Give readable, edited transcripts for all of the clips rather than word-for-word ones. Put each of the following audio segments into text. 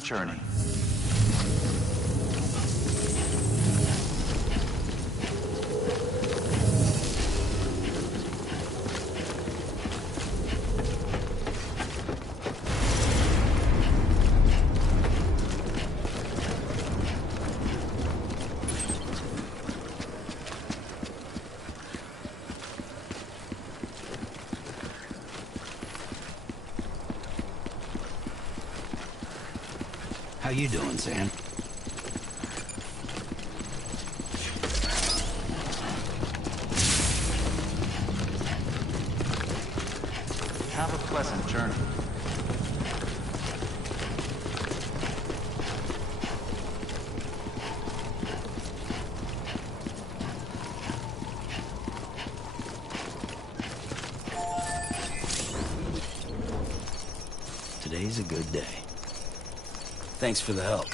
journey. How you doing, Sam? Have a pleasant journey. Today's a good day. Thanks for the help.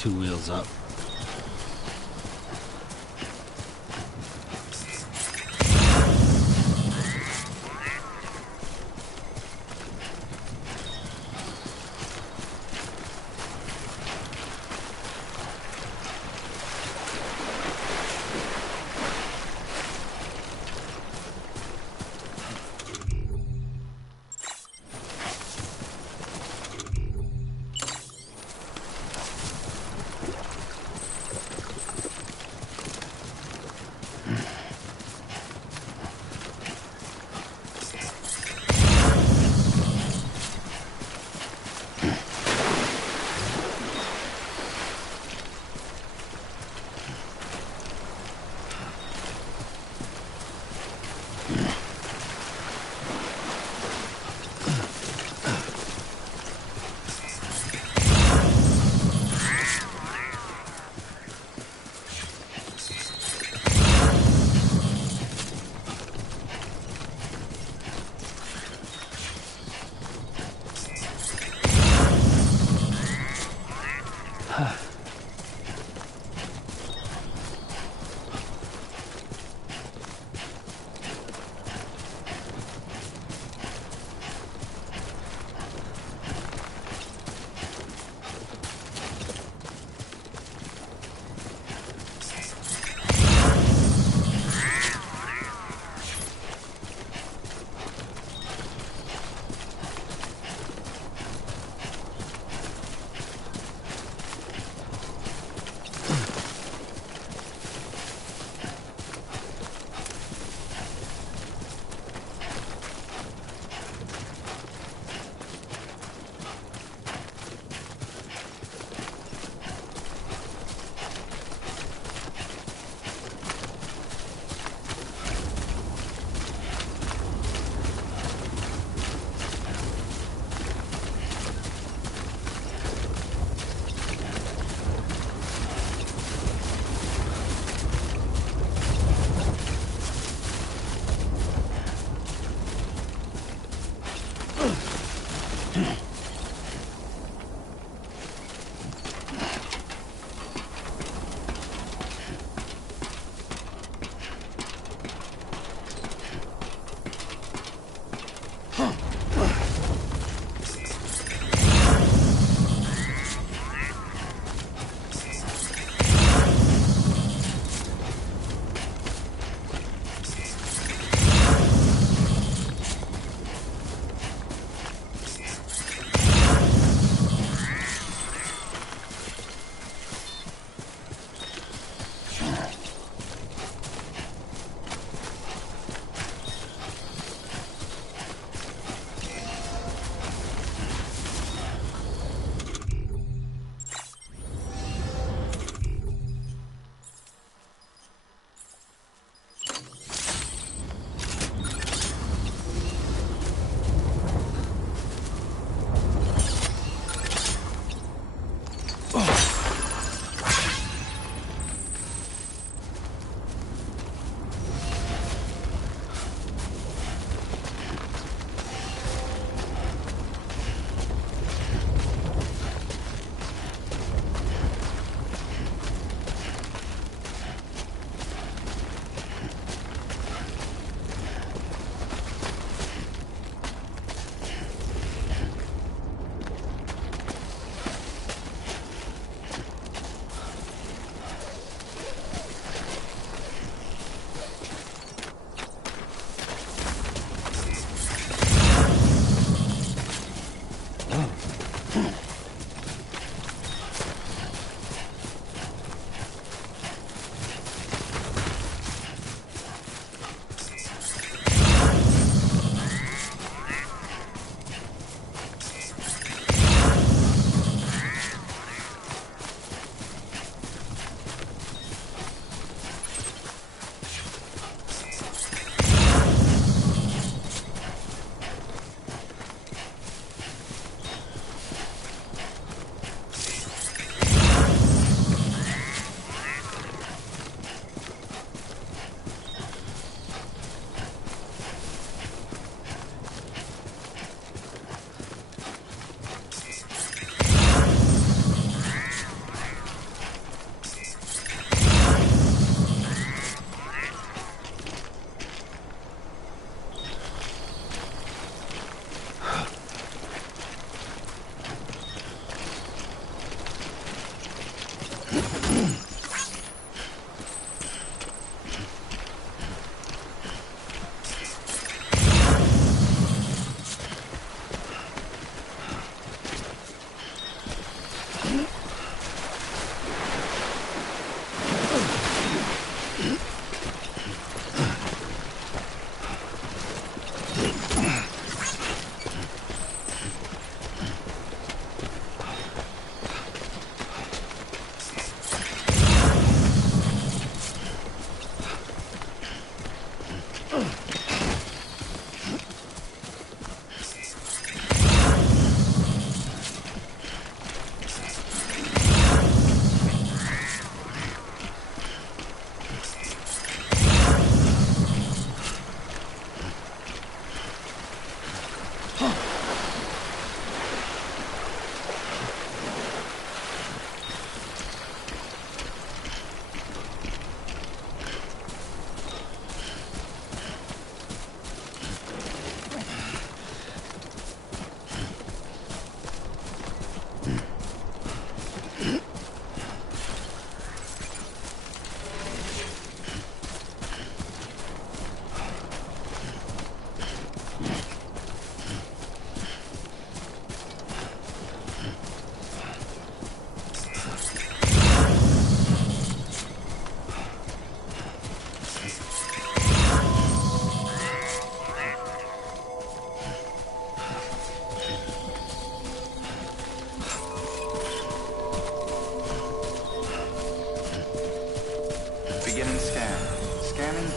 Two wheels up.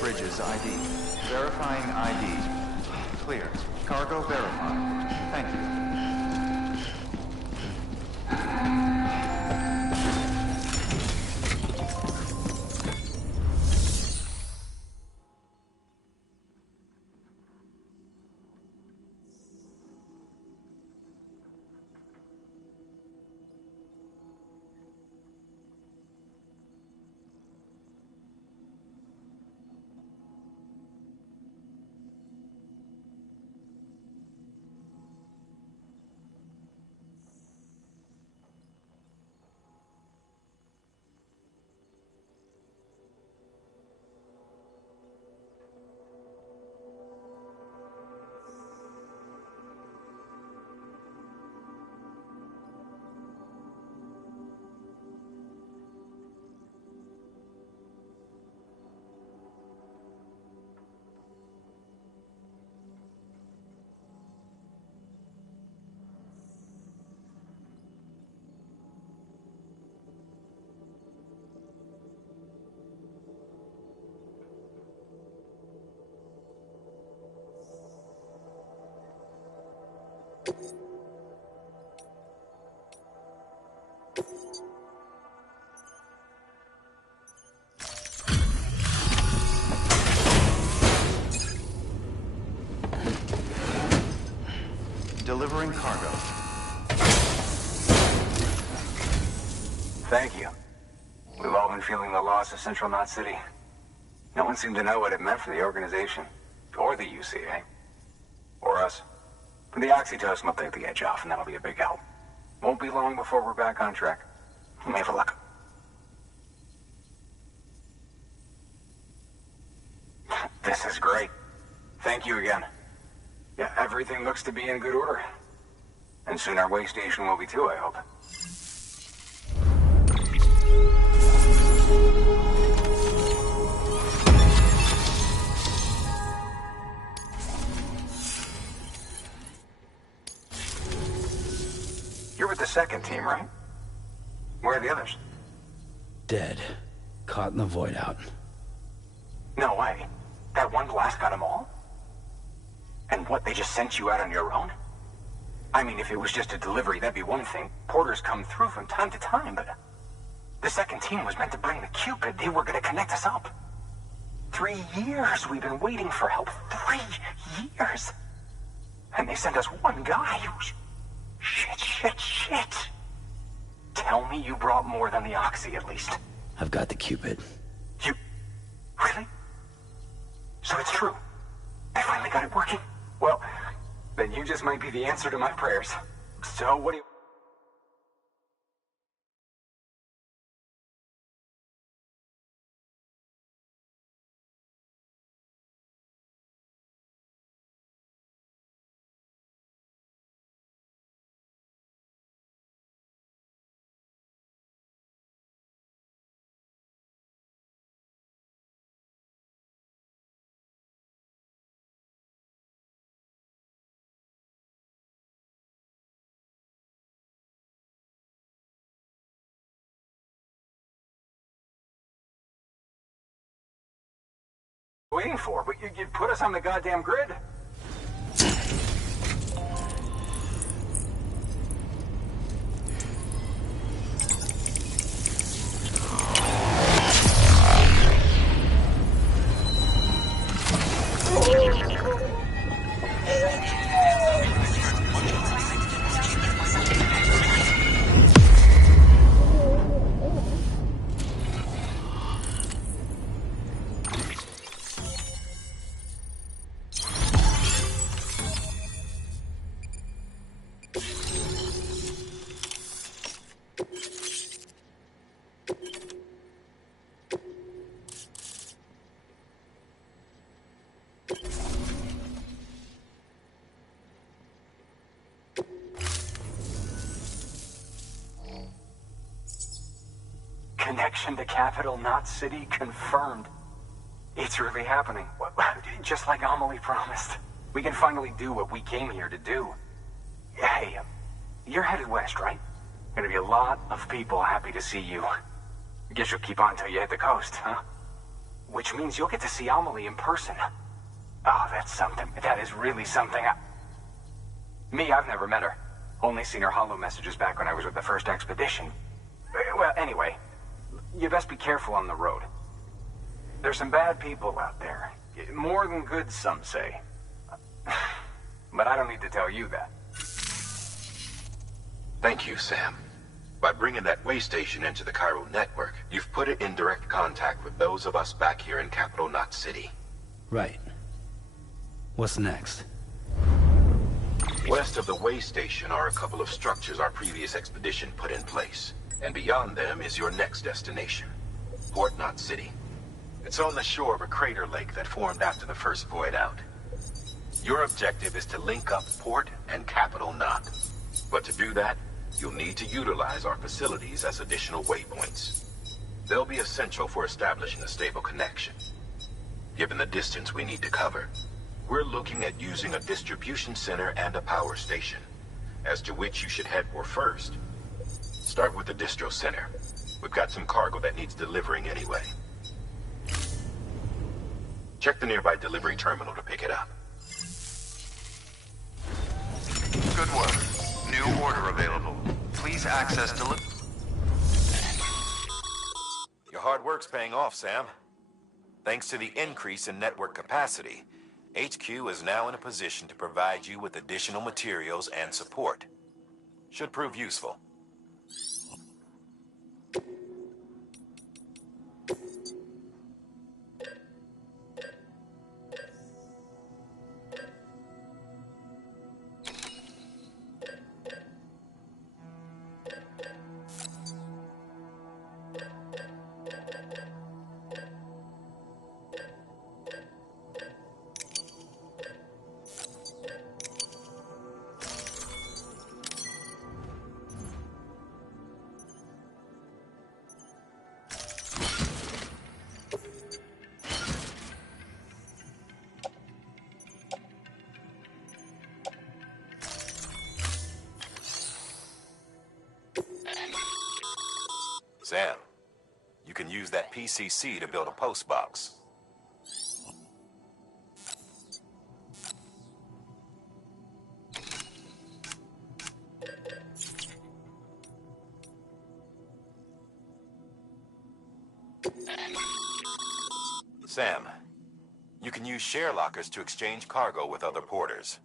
Bridges ID. Verifying ID. Clear. Cargo verified. Thank you. delivering cargo. Thank you. We've all been feeling the loss of Central Knot City. No one seemed to know what it meant for the organization, or the UCA, or us. For the oxytocin will take the edge off, and that'll be a big help. Won't be long before we're back on track. Let me have a look. This is great. Thank you again. Yeah, everything looks to be in good order. And soon our way station will be too, I hope. You're with the second team, right? Where are the others? Dead. Caught in the void out. No way. That one blast got them all? And what, they just sent you out on your own? I mean, if it was just a delivery, that'd be one thing. Porters come through from time to time, but... The second team was meant to bring the Cupid. They were gonna connect us up. 3 years we've been waiting for help. 3 years! And they sent us one guy. Shit. Tell me you brought more than the Oxy, at least. I've got the Cupid. You... Really? So it's true. I finally got it working. Well, then you just might be the answer to my prayers. So what do you... waiting for? But you put us on the goddamn grid. Connection to Capital Knot City confirmed. It's really happening. Just like Amelie promised. We can finally do what we came here to do. Hey, you're headed west, right? Gonna be a lot of people happy to see you. Guess you'll keep on till you hit the coast, huh? Which means you'll get to see Amelie in person. Oh, that's something. That is really something. I've never met her. Only seen her holo messages back when I was with the first expedition. Well, anyway, you best be careful on the road. There's some bad people out there. More than good, some say. But I don't need to tell you that. Thank you, Sam. By bringing that way station into the Cairo network, you've put it in direct contact with those of us back here in Capital Knot City. Right. What's next? West of the way station are a couple of structures our previous expedition put in place. And beyond them is your next destination, Port Knot City. It's on the shore of a crater lake that formed after the first void out. Your objective is to link up Port and Capital Knot. But to do that, you'll need to utilize our facilities as additional waypoints. They'll be essential for establishing a stable connection. Given the distance we need to cover, we're looking at using a distribution center and a power station, as to which you should head for first. Start with the distro center. We've got some cargo that needs delivering anyway. Check the nearby delivery terminal to pick it up. Good work. New order available. Please access delivery. Your hard work's paying off, Sam. Thanks to the increase in network capacity, HQ is now in a position to provide you with additional materials and support. Should prove useful. Sam, you can use that PCC to build a post box. Sam, you can use share lockers to exchange cargo with other porters.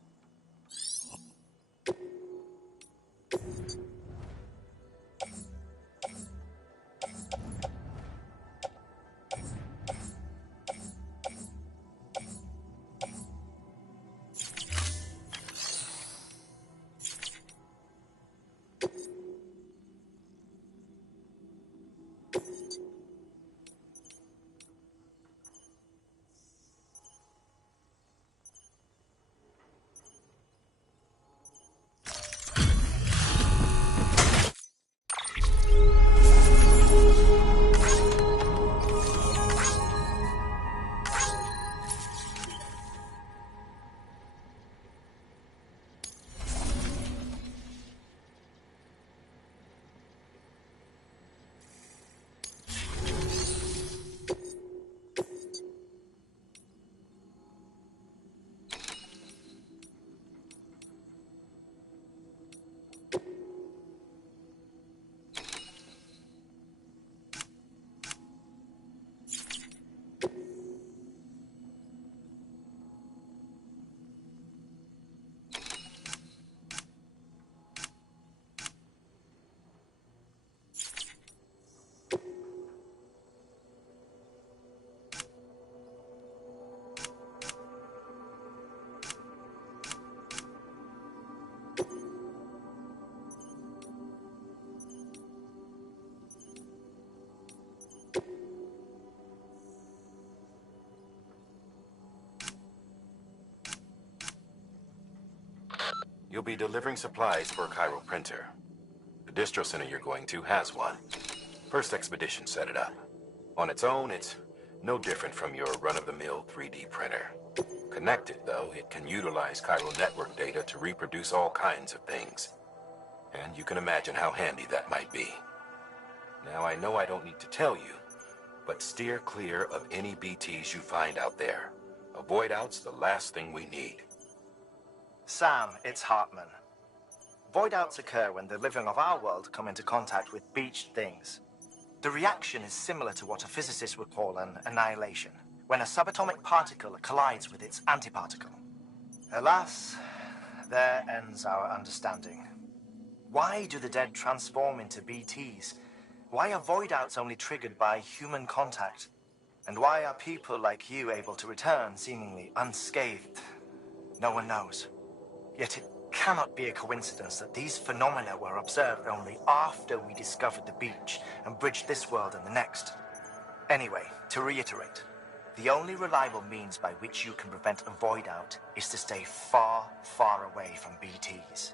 You'll be delivering supplies for a Cairo printer. The distro center you're going to has one. First expedition set it up. On its own, it's no different from your run-of-the-mill 3D printer. Connected, though, it can utilize Cairo network data to reproduce all kinds of things. And you can imagine how handy that might be. Now, I know I don't need to tell you, but steer clear of any BTs you find out there. Avoid out's the last thing we need. Sam, it's Hartman. Void outs occur when the living of our world come into contact with beached things. The reaction is similar to what a physicist would call an annihilation, when a subatomic particle collides with its antiparticle. Alas, there ends our understanding. Why do the dead transform into BTs? Why are void outs only triggered by human contact? And why are people like you able to return seemingly unscathed? No one knows. Yet it cannot be a coincidence that these phenomena were observed only after we discovered the beach and bridged this world and the next. Anyway, to reiterate, the only reliable means by which you can prevent a void out is to stay far, far away from BTs.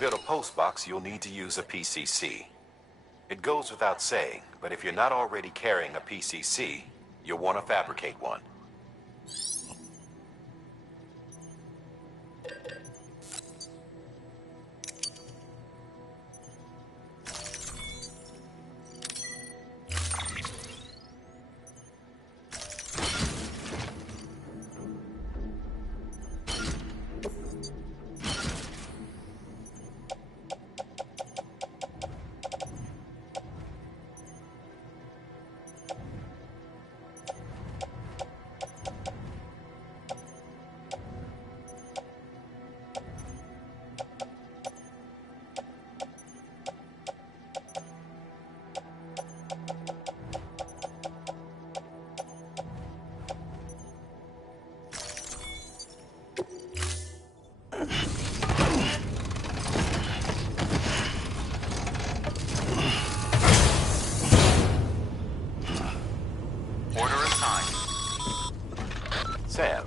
build a postbox, you'll need to use a PCC. It goes without saying, but if you're not already carrying a PCC, you'll want to fabricate one. Sam,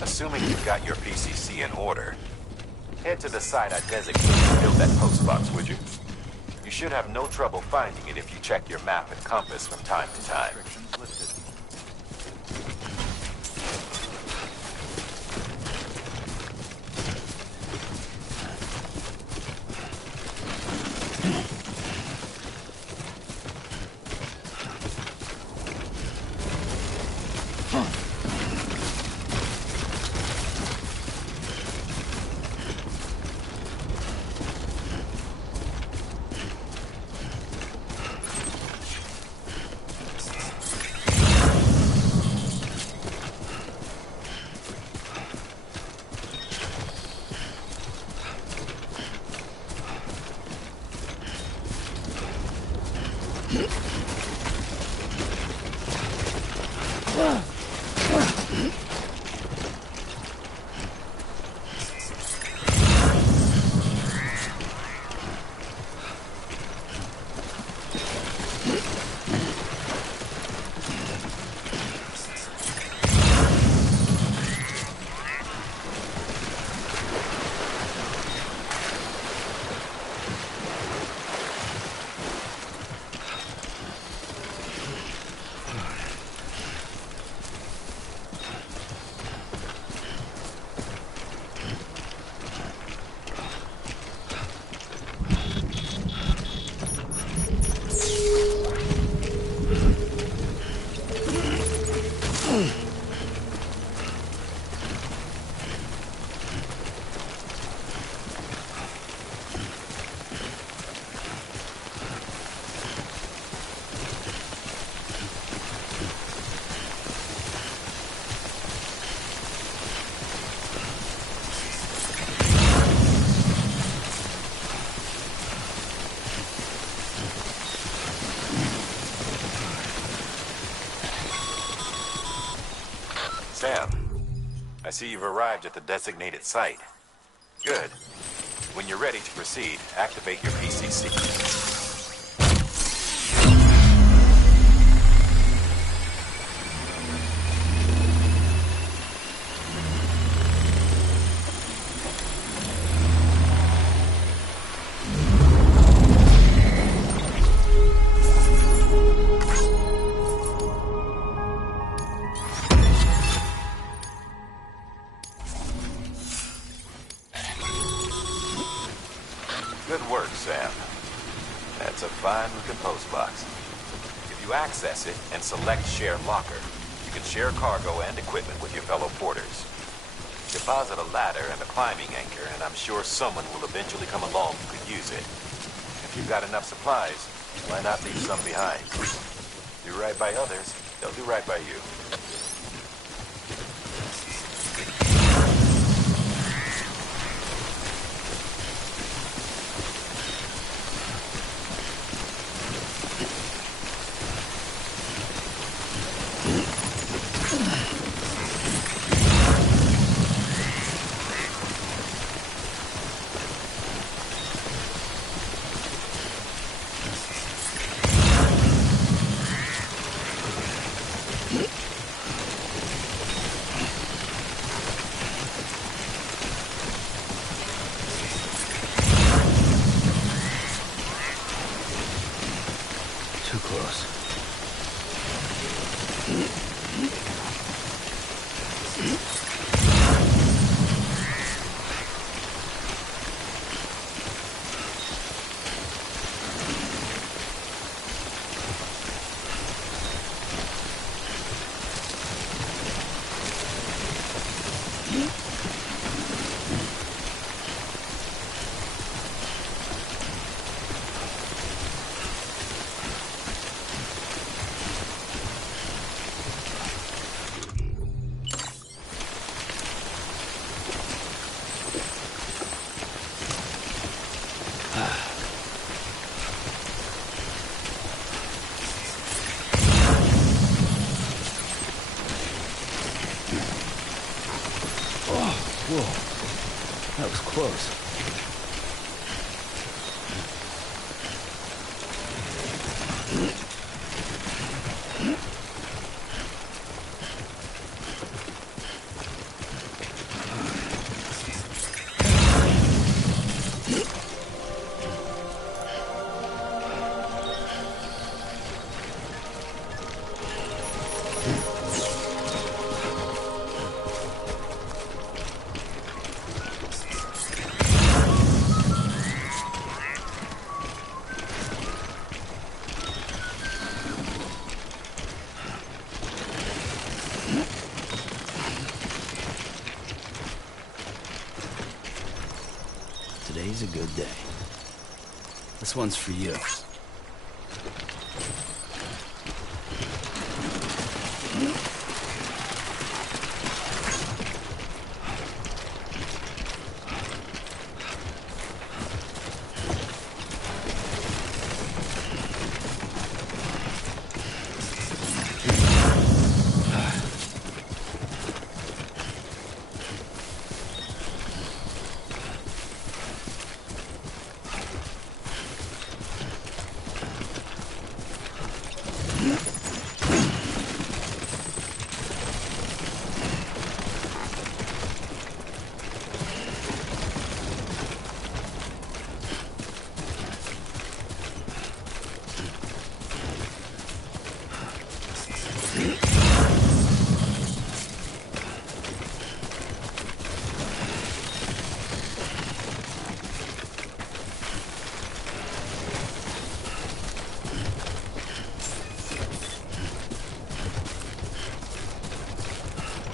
assuming you've got your PCC in order, head to the site I designated to build that postbox, would you? You should have no trouble finding it if you check your map and compass from time to time. Sam, I see you've arrived at the designated site. Good. When you're ready to proceed, activate your PCC. Good work, Sam. That's a fine-looking postbox. If you access it and select Share Locker, you can share cargo and equipment with your fellow porters. Deposit a ladder and a climbing anchor, and I'm sure someone will eventually come along who could use it. If you've got enough supplies, why not leave some behind? Do right by others, they'll do right by you. Whoa, that was close. Today's a good day. This one's for you.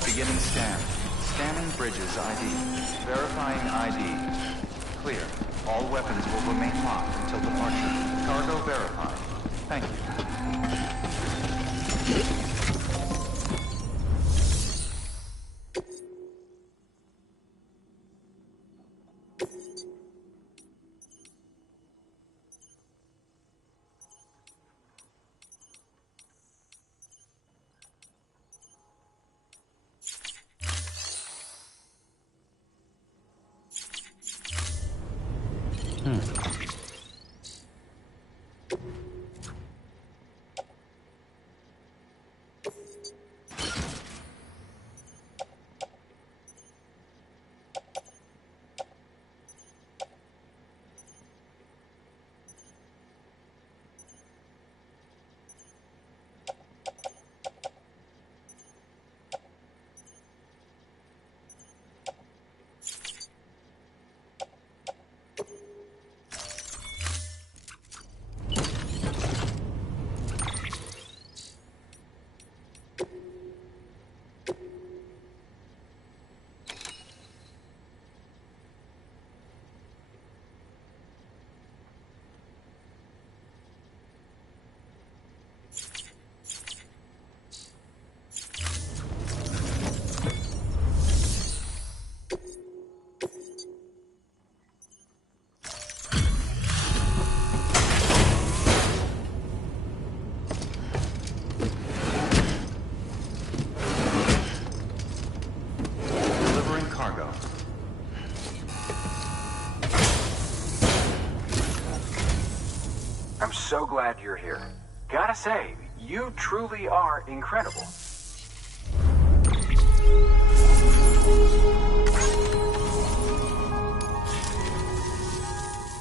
Beginning scan. Scanning bridges ID. Verifying ID. Clear. All weapons will remain locked until departure. Cargo verified. Thank you. I'm so glad you're here. Gotta say, you truly are incredible.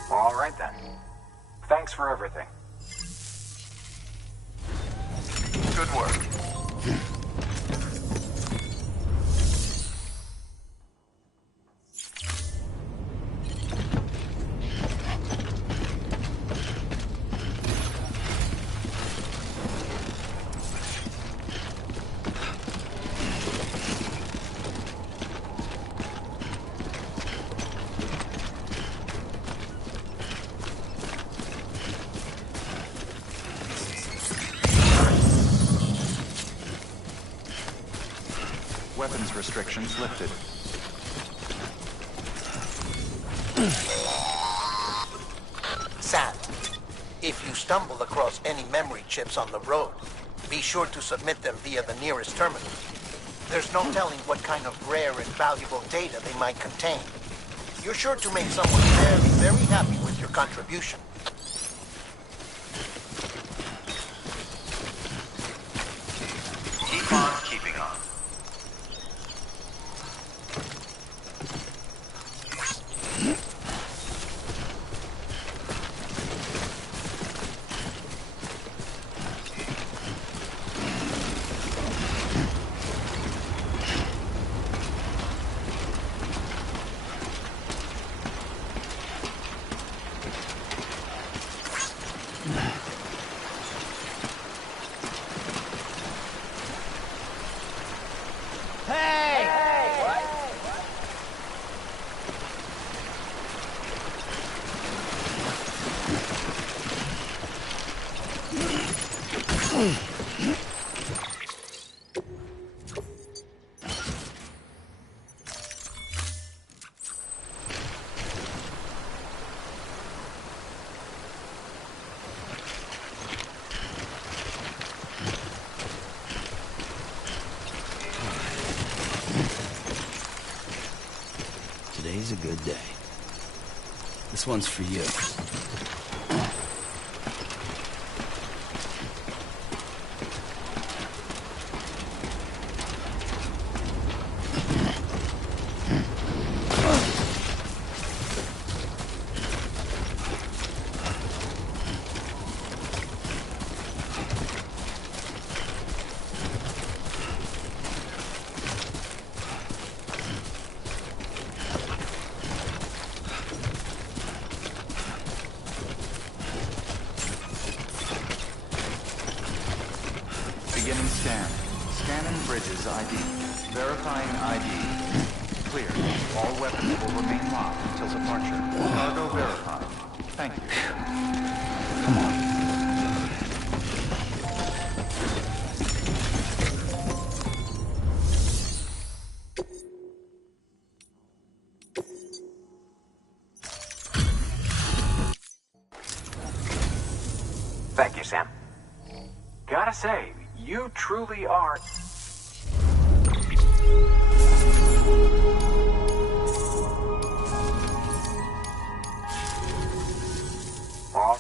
All right then. Thanks for everything. Good work. Weapons restrictions lifted. Sam, if you stumble across any memory chips on the road, be sure to submit them via the nearest terminal. There's no telling what kind of rare and valuable data they might contain. You're sure to make someone very, very happy with your contribution. Keep on keeping on. Today's a good day. This one's for you. Beginning scan. Scanning bridges ID. Verifying ID. Clear. All weapons will remain locked until departure. Cargo verified. Thank you. Come on. Thank you, Sam. Gotta say, you truly are... Oh.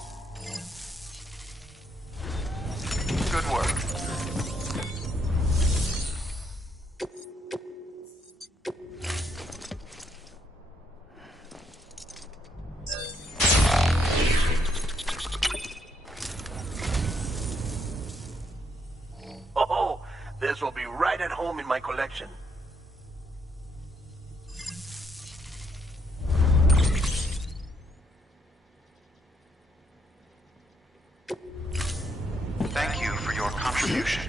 Good work. Oh, this will be right at home in my collection. Thank you for your contribution.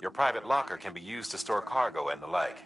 Your private locker can be used to store cargo and the like.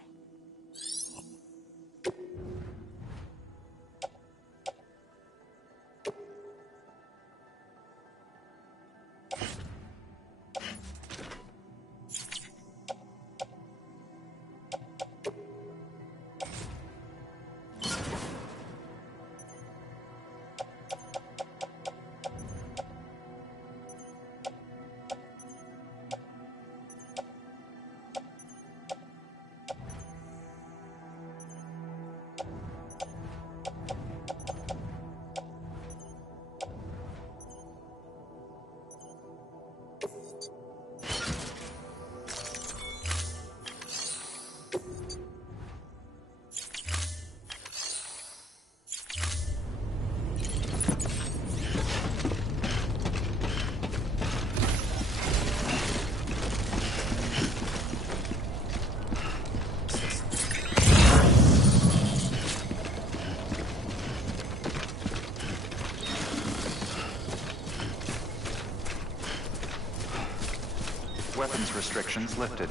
Weapons restrictions lifted.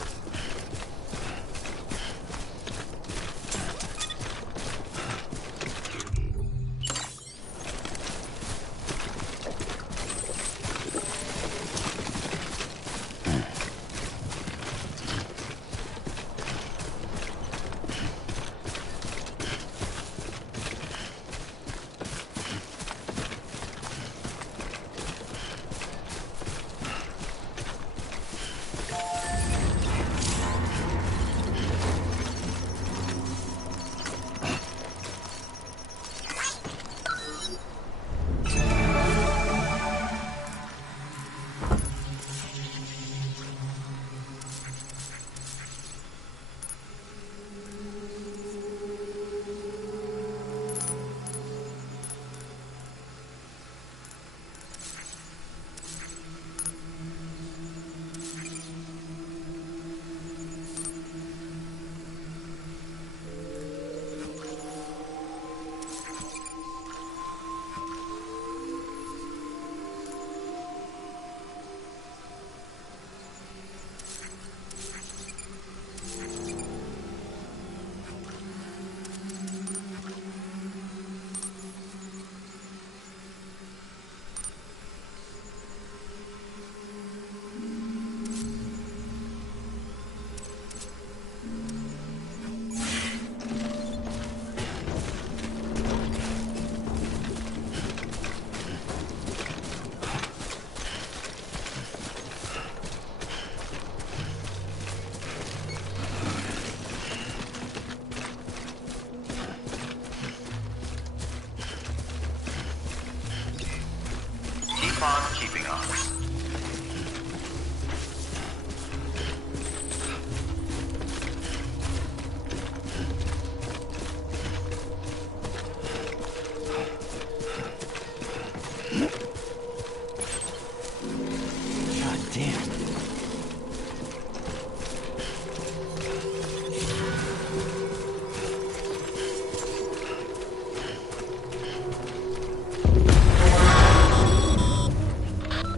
Keep on keeping on. God damn.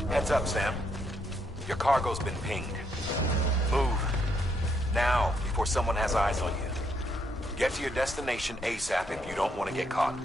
Heads up, Sam. Your cargo's been pinged. Move. Now, before someone has eyes on you. Get to your destination ASAP if you don't want to get caught.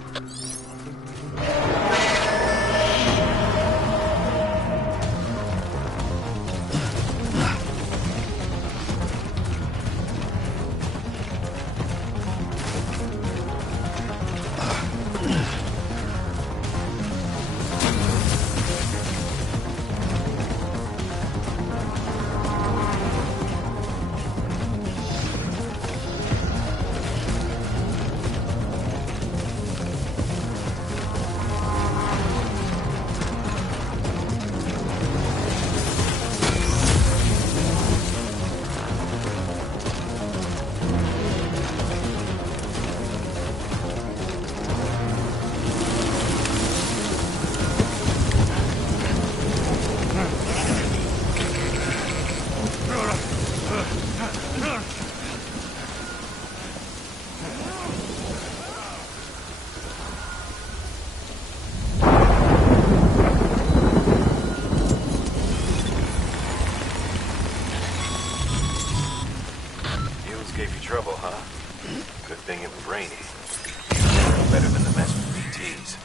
Gave you trouble, huh? Good thing it was rainy. Better than the mess with BTs.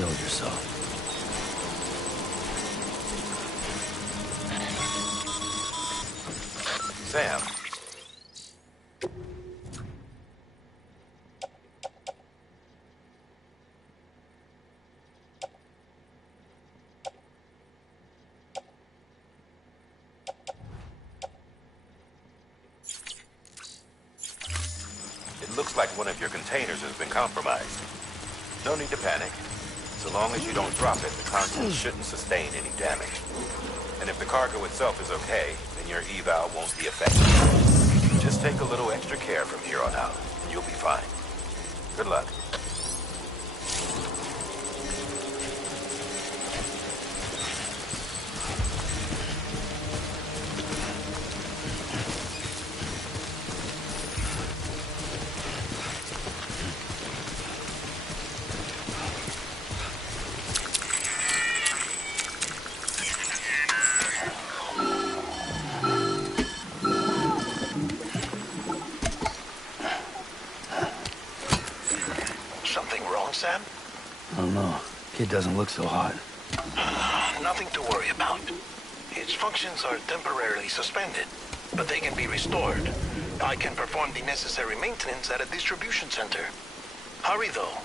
Show yourself. Sam. It looks like one of your containers has been compromised. No need to panic. So long as you don't drop it, the contents shouldn't sustain any damage. And if the cargo itself is okay, then your eval won't be affected. Just take a little extra care from here on out, and you'll be fine. Good luck. Sam? I don't know. Kid doesn't look so hot. Nothing to worry about. Its functions are temporarily suspended, but they can be restored. I can perform the necessary maintenance at a distribution center. Hurry, though.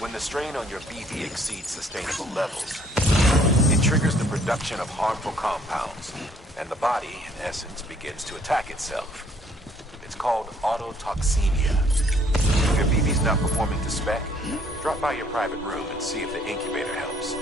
When the strain on your BB exceeds sustainable levels, it triggers the production of harmful compounds, and the body, in essence, begins to attack itself. It's called autotoxemia. If your BB's not performing to spec, drop by your private room and see if the incubator helps.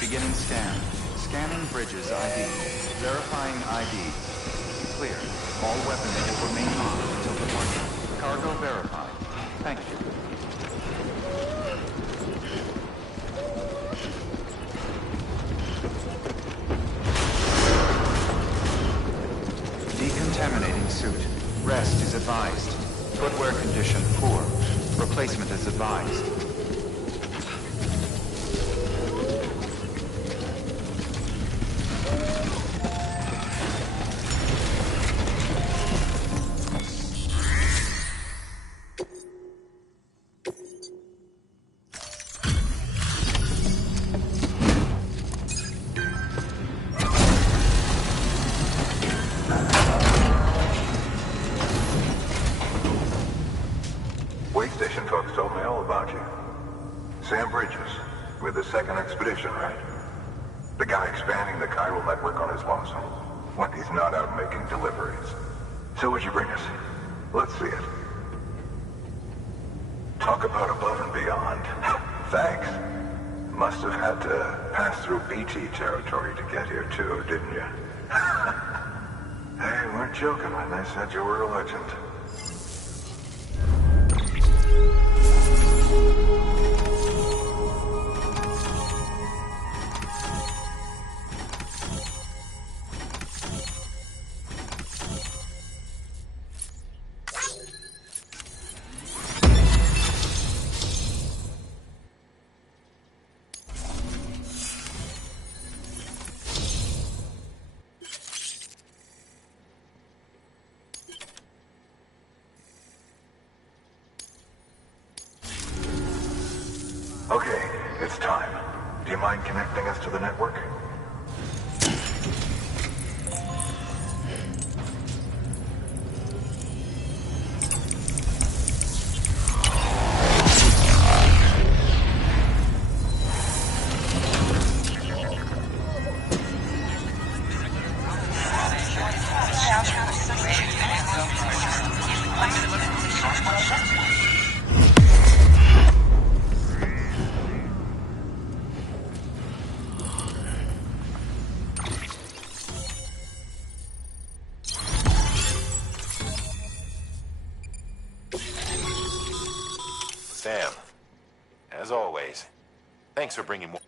Beginning scan. Scanning bridges ID. Verifying ID. Clear. All weapons will remain locked until departure. Cargo verified. Thank you. Decontaminating suit. Rest is advised. Footwear condition poor. Replacement is advised. Way station folks told me all about you. Sam Bridges, with the second expedition, right? The guy expanding the chiral network on his lonesome, when he's not out making deliveries. So what'd you bring us? Let's see it. Talk about above and beyond. Thanks. Must have had to pass through BT territory to get here too, didn't you? They weren't joking when they said you were a legend. Okay, it's time. Do you mind connecting us to the network? Sam, as always, thanks for bringing more.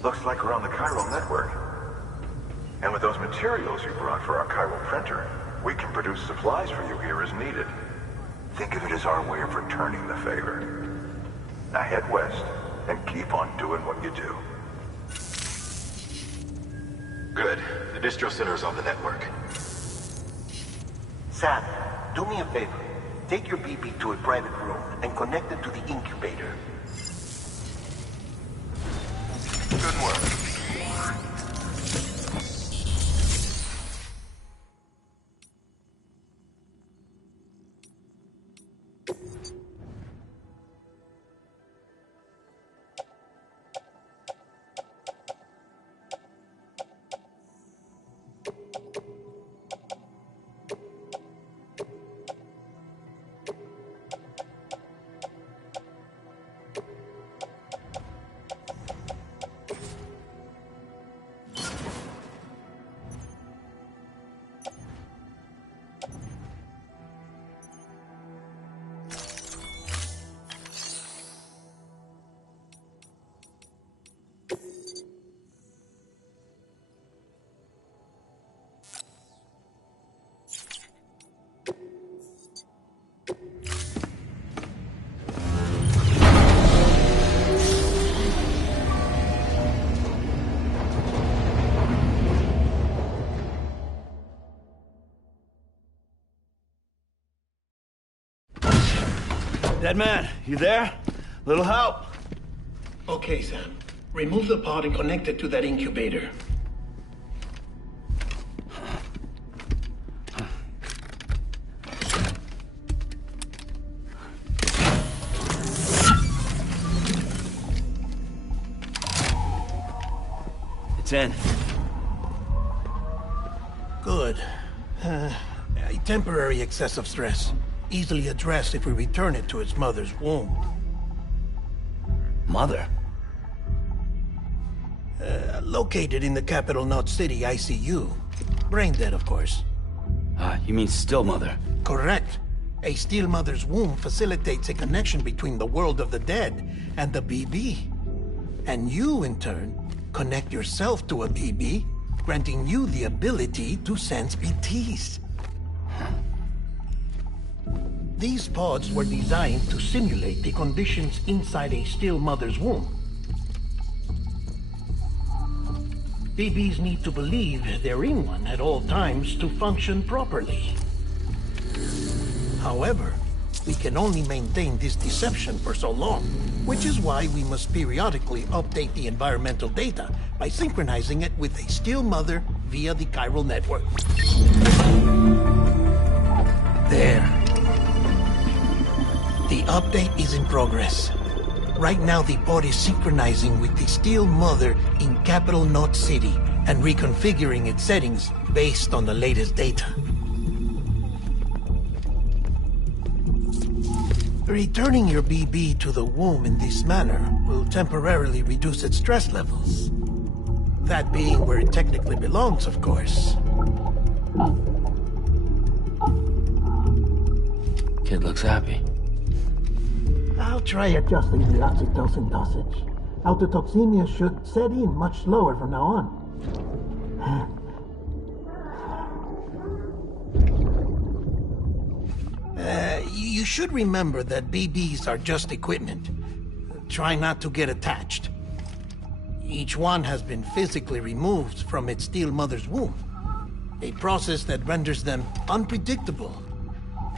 Looks like we're on the chiral network. And with those materials you brought for our chiral printer, we can produce supplies for you here as needed. Think of it as our way of returning the favor. Now head west and keep on doing what you do. Good. The distro center is on the network. Sam, do me a favor. Take your BB to a private room and connect it to the incubator. Good work. Dead man, you there? Little help? Okay, Sam. Remove the pod and connect it to that incubator. It's in. Good. A temporary excessive stress. Easily addressed if we return it to its mother's womb. Mother? Located in the capital Knot City ICU. Brain dead, of course. You mean still mother? Correct. A still mother's womb facilitates a connection between the world of the dead and the BB. And you, in turn, connect yourself to a BB, granting you the ability to sense BTs. These pods were designed to simulate the conditions inside a still mother's womb. BBs need to believe they're in one at all times to function properly. However, we can only maintain this deception for so long, which is why we must periodically update the environmental data by synchronizing it with a still mother via the chiral network. There. The update is in progress. Right now, the pod is synchronizing with the still mother in capital Knot City and reconfiguring its settings based on the latest data. Returning your BB to the womb in this manner will temporarily reduce its stress levels. That being where it technically belongs, of course. Kid looks happy. I'll try adjusting the oxytocin dosage. Autotoxemia should set in much slower from now on. You should remember that BBs are just equipment. Try not to get attached. Each one has been physically removed from its still mother's womb. A process that renders them unpredictable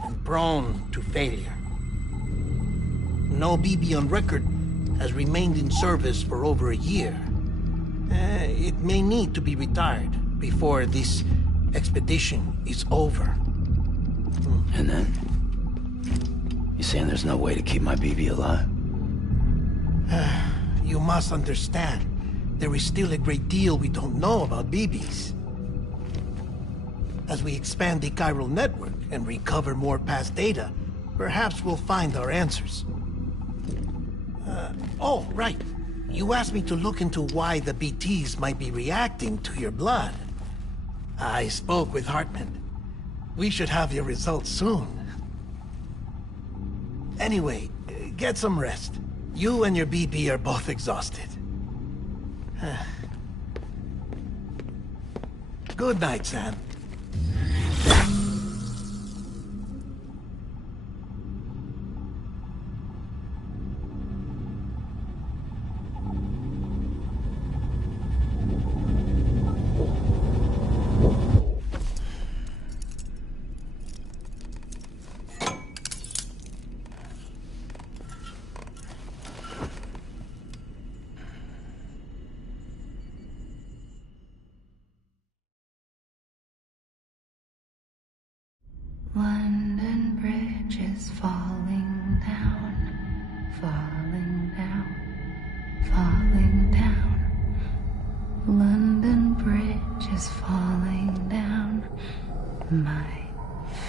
and prone to failure. No BB on record has remained in service for over a year. It may need to be retired before this expedition is over. And then? You saying there's no way to keep my BB alive? You must understand, there is still a great deal we don't know about BBs. As we expand the chiral network and recover more past data, perhaps we'll find our answers. Oh, right. You asked me to look into why the BTs might be reacting to your blood. I spoke with Hartman. We should have your results soon. Anyway, get some rest. You and your BB are both exhausted. Good night, Sam. London Bridge is falling down, falling down, falling down. London Bridge is falling down, my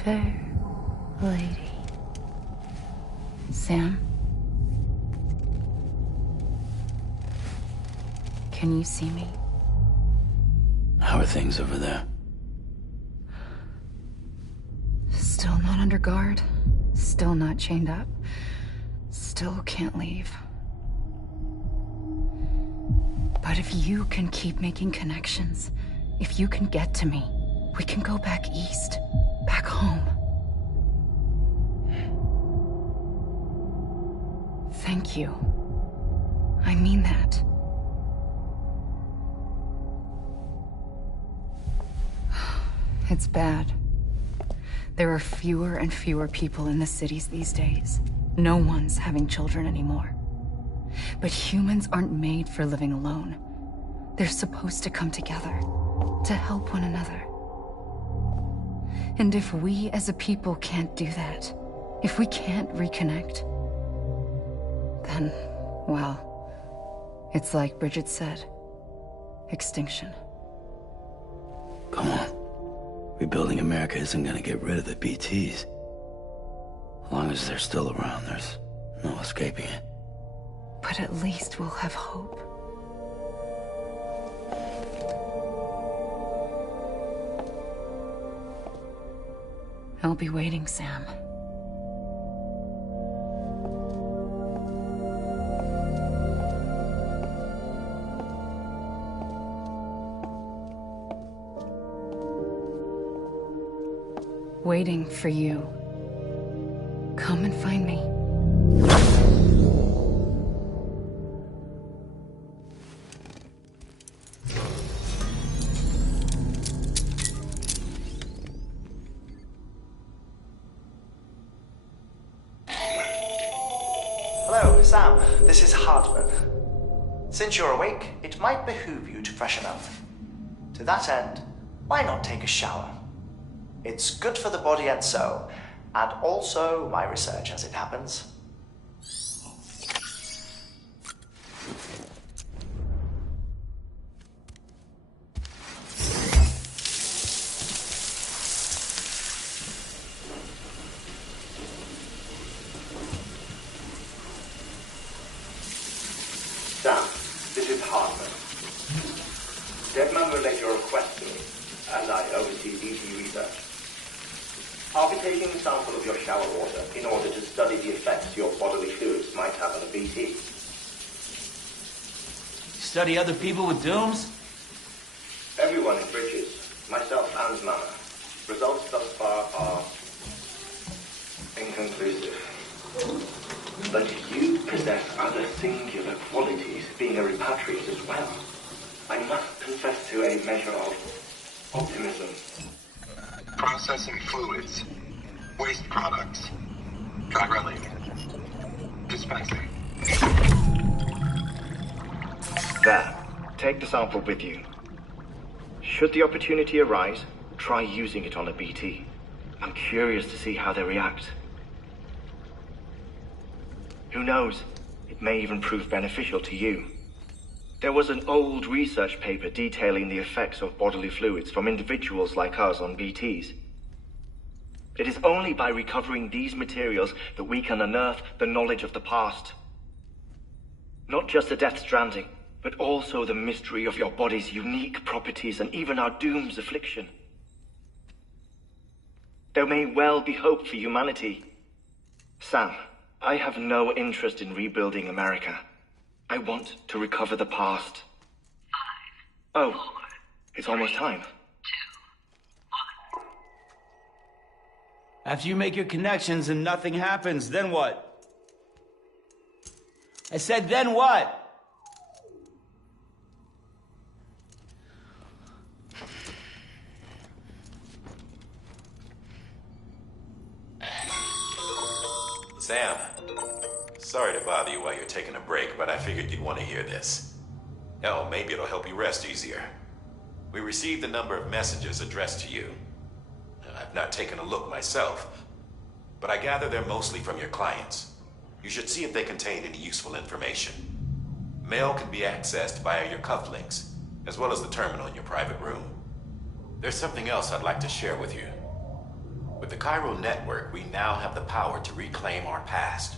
fair lady. Sam? Can you see me? How are things over there? Still not under guard, still not chained up, still can't leave. But if you can keep making connections, if you can get to me, we can go back east, back home. Thank you. I mean that. It's bad. There are fewer and fewer people in the cities these days. No one's having children anymore. But humans aren't made for living alone. They're supposed to come together, to help one another. And if we as a people can't do that, if we can't reconnect, then, well, it's like Bridget said, extinction. Come on. Rebuilding America isn't gonna get rid of the BTs. As long as they're still around, there's no escaping it. But at least we'll have hope. I'll be waiting, Sam. Waiting for you. Come and find me. Hello, Sam. This is Hartman. Since you're awake, it might behoove you to freshen up. To that end, why not take a shower? It's good for the body and soul, and also my research as it happens. Sam, this is Hartman. Deadman relayed your request to me, as I oversee BT research. I'll be taking a sample of your shower water in order to study the effects your bodily fluids might have on a BT. Study other people with dooms? Everyone in Bridges, myself and Mama. Results thus far are inconclusive. But you possess other singular qualities, being a repatriate as well. I must confess to a measure of optimism. Processing fluids. Waste products. Drilling. Dispensing. There. Take the sample with you. Should the opportunity arise, try using it on a BT. I'm curious to see how they react. Who knows? It may even prove beneficial to you. There was an old research paper detailing the effects of bodily fluids from individuals like us on BTs. It is only by recovering these materials that we can unearth the knowledge of the past. Not just the Death Stranding, but also the mystery of your body's unique properties and even our doom's affliction. There may well be hope for humanity. Sam, I have no interest in rebuilding America. I want to recover the past. 5, 4, oh, it's almost time. 2, 1. After you make your connections and nothing happens, then what? I said, then what? Sam, sorry to bother you while you're taking a break, but I figured you'd want to hear this. Hell, maybe it'll help you rest easier. We received a number of messages addressed to you. I've not taken a look myself, but I gather they're mostly from your clients. You should see if they contain any useful information. Mail can be accessed via your cufflinks, as well as the terminal in your private room. There's something else I'd like to share with you. With the Chiral network, we now have the power to reclaim our past.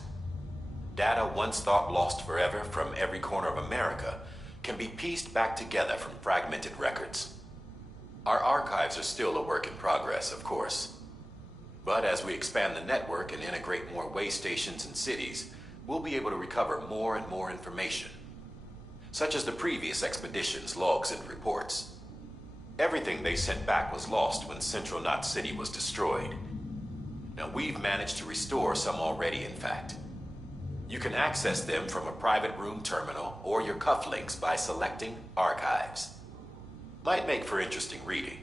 Data once thought lost forever from every corner of America can be pieced back together from fragmented records. Our archives are still a work in progress, of course. But as we expand the network and integrate more way stations and cities, we'll be able to recover more and more information, such as the previous expedition's logs and reports. Everything they sent back was lost when Central Knot City was destroyed. Now we've managed to restore some already, in fact. You can access them from a private room terminal or your cufflinks by selecting Archives. Might make for interesting reading.